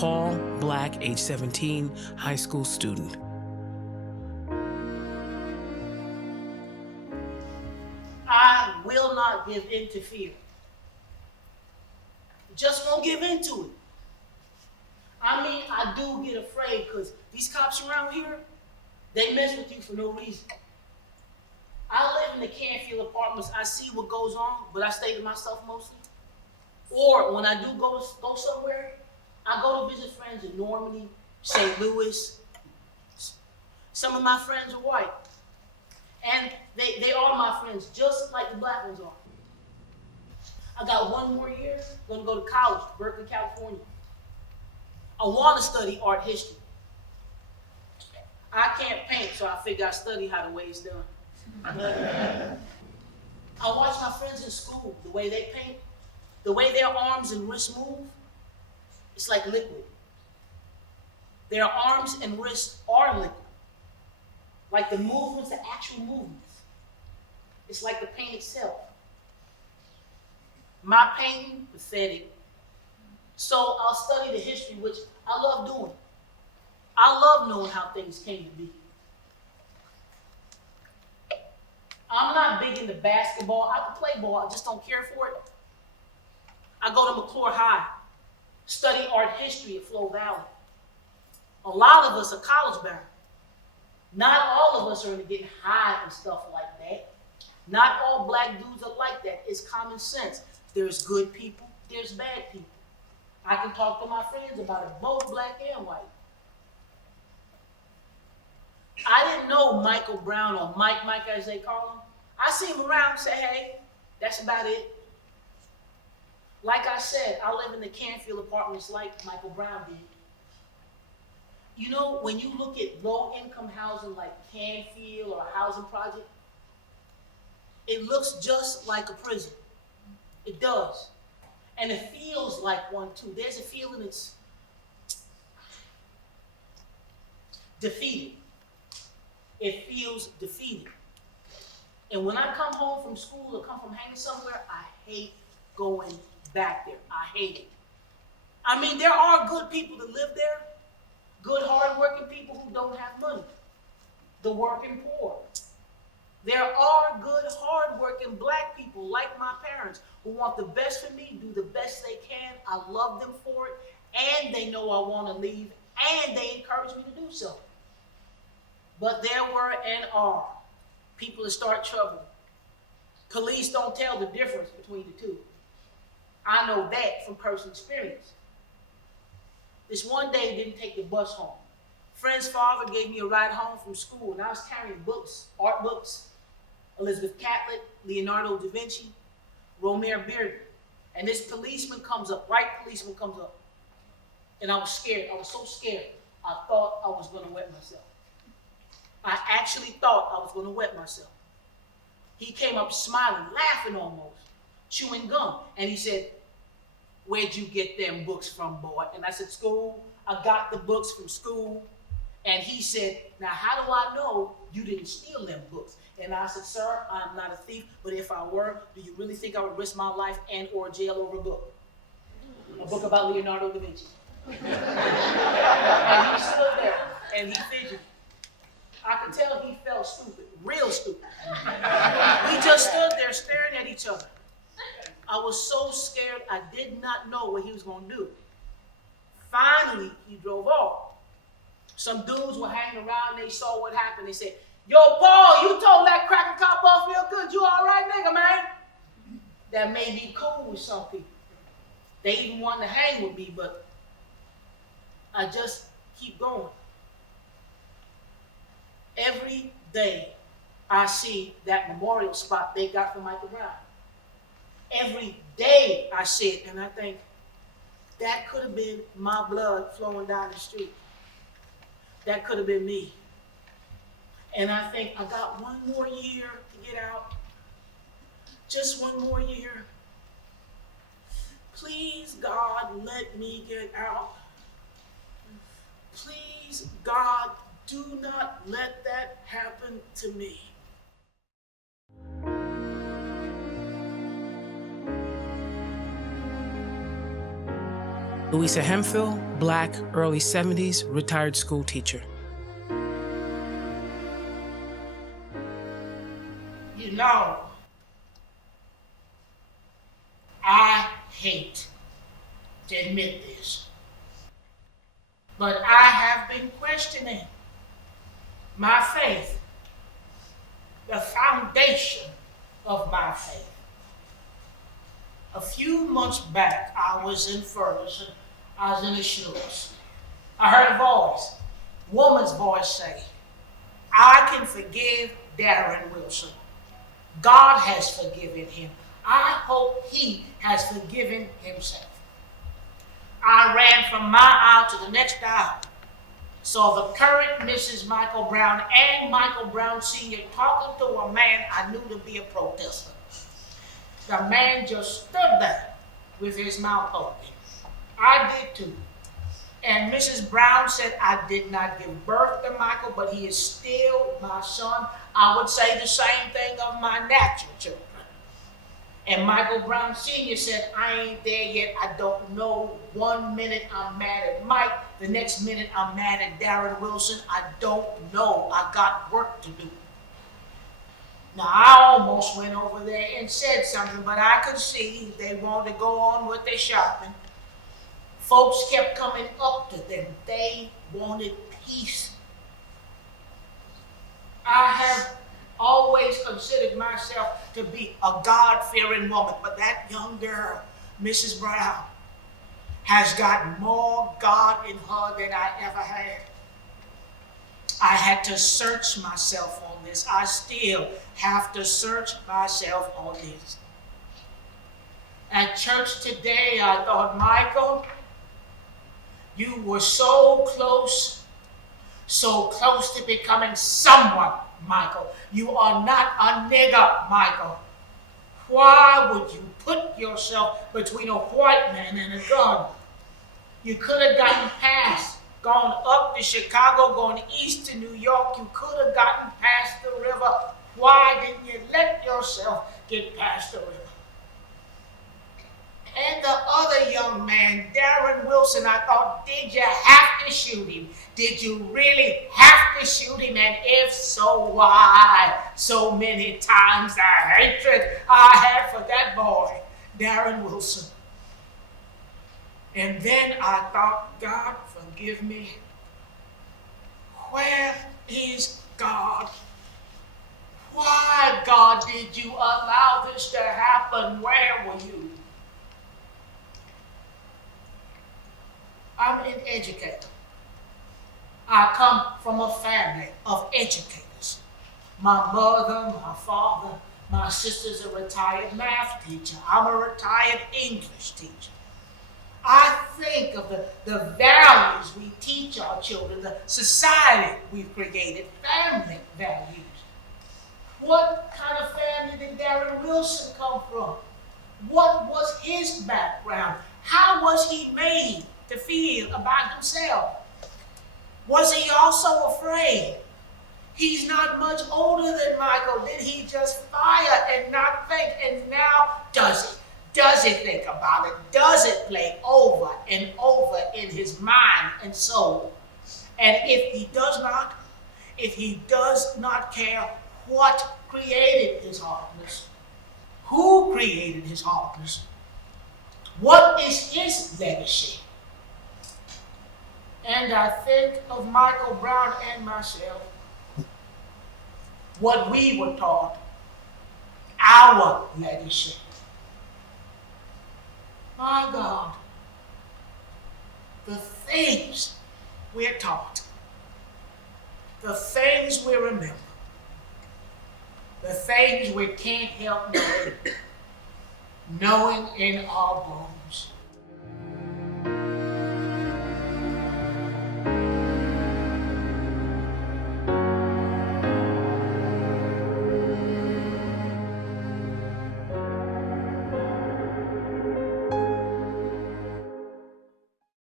Paul, black, age 17, high school student. I will not give in to fear. Just won't give in to it. I mean, I do get afraid because these cops around here, they mess with you for no reason. I live in the Canfield apartments. I see what goes on, but I stay to myself mostly. Or when I do go somewhere, I go to visit friends in Normandy, St. Louis. Some of my friends are white. And they are my friends, just like the black ones are. I got one more year, gonna go to college, Berkeley, California. I wanna study art history. I can't paint, so I figure I study how the way it's done. I watch my friends in school, the way they paint, the way their arms and wrists move, it's like liquid. Their arms and wrists are liquid. Like the movements, the actual movements. It's like the paint itself. My painting, pathetic. So I'll study the history, which I love doing. I love knowing how things came to be. I'm not big into basketball. I can play ball, I just don't care for it. I go to McClure High, study art history at Flow Valley. A lot of us are college bound. Not all of us are into getting high and stuff like that. Not all black dudes are like that. It's common sense. There's good people, there's bad people. I can talk to my friends about it, both black and white. I didn't know Michael Brown or Mike as they call him. I see him around and say, hey, that's about it. Like I said, I live in the Canfield apartments like Michael Brown did. You know, when you look at low-income housing like Canfield or a housing project, it looks just like a prison. It does. And it feels like one too. There's a feeling it's defeated. It feels defeated. And when I come home from school or come from hanging somewhere, I hate going back there. I hate it. I mean, there are good people that live there. Good, hard-working people who don't have money. The working poor. There are good, hard-working black people like my parents who want the best for me, do the best they can. I love them for it, and they know I want to leave, and they encourage me to do so. But there were and are people that start trouble. Police don't tell the difference between the two. I know that from personal experience. This one day didn't take the bus home. Friend's father gave me a ride home from school, and I was carrying books, art books, Elizabeth Catlett, Leonardo da Vinci, Romare Bearden. And this policeman comes up, white policeman comes up. And I was scared. I was so scared. I thought I was going to wet myself. I actually thought I was going to wet myself. He came up smiling, laughing almost, chewing gum. And he said, where'd you get them books from, boy? And I said, school. I got the books from school. And he said, now how do I know you didn't steal them books? And I said, sir, I'm not a thief, but if I were, do you really think I would risk my life and or jail over a book? A book about Leonardo da Vinci. And he stood there and he fidgeted. I could tell he felt stupid, real stupid. We just stood there staring at each other. I was so scared, I did not know what he was going to do. Finally, he drove off. Some dudes were hanging around, they saw what happened. They said, yo, Paul, you told that cracker cop off real good. You all right, nigga, man? That may be cool with some people. They even want to hang with me, but I just keep going. Every day I see that memorial spot they got for Michael Brown. Every day I see it, and I think, that could have been my blood flowing down the street. That could have been me. And I think I got one more year to get out. Just one more year. Please, God, let me get out. Please, God, do not let that happen to me. Louisa Hemphill, Black, early 70s, retired school teacher. You know, I hate to admit this, but I have been questioning my faith, the foundation of my faith. A few months back, I was in Ferguson. I was in the shores. I heard a voice, woman's voice say, I can forgive Darren Wilson. God has forgiven him. I hope he has forgiven himself. I ran from my aisle to the next aisle, saw the current Mrs. Michael Brown and Michael Brown Sr. talking to a man I knew to be a protester. The man just stood there with his mouth open. I did too. And Mrs. Brown said, I did not give birth to Michael, but he is still my son. I would say the same thing of my natural children. And Michael Brown Sr. said, I ain't there yet. I don't know. 1 minute I'm mad at Mike. The next minute I'm mad at Darren Wilson. I don't know. I got work to do. Now, I almost went over there and said something, but I could see they wanted to go on with their shopping. Folks kept coming up to them. They wanted peace. I have always considered myself to be a God-fearing woman, but that young girl, Mrs. Brown, has got more God in her than I ever had. I had to search myself on this. I still have to search myself on this. At church today, I thought, Michael, you were so close to becoming someone, Michael. You are not a nigger, Michael. Why would you put yourself between a white man and a gun? You could have gotten past, gone up to Chicago, gone east to New York. You could have gotten past the river. Why didn't you let yourself get past the river? And the other young man, Darren Wilson, I thought, did you have to shoot him? Did you really have to shoot him? And if so, why? So many times the hatred I had for that boy, Darren Wilson. And then I thought, God, forgive me. Where is God? Why, God, did you allow this to happen? Where were you? I'm an educator. I come from a family of educators. My mother, my father, my sister's a retired math teacher. I'm a retired English teacher. I think of the values we teach our children, the society we've created, family values. What kind of family did Darren Wilson come from? What was his background? How was he made to feel about himself? Was he also afraid? He's not much older than Michael. Did he just fire and not think? And now does he? Does he think about it? Does it play over and over in his mind and soul? And if he does not care, what created his hardness? Who created his hardness? What is his legacy? And I think of Michael Brown and myself, what we were taught, our legacy. My God, the things we're taught, the things we remember, the things we can't help knowing in our bones.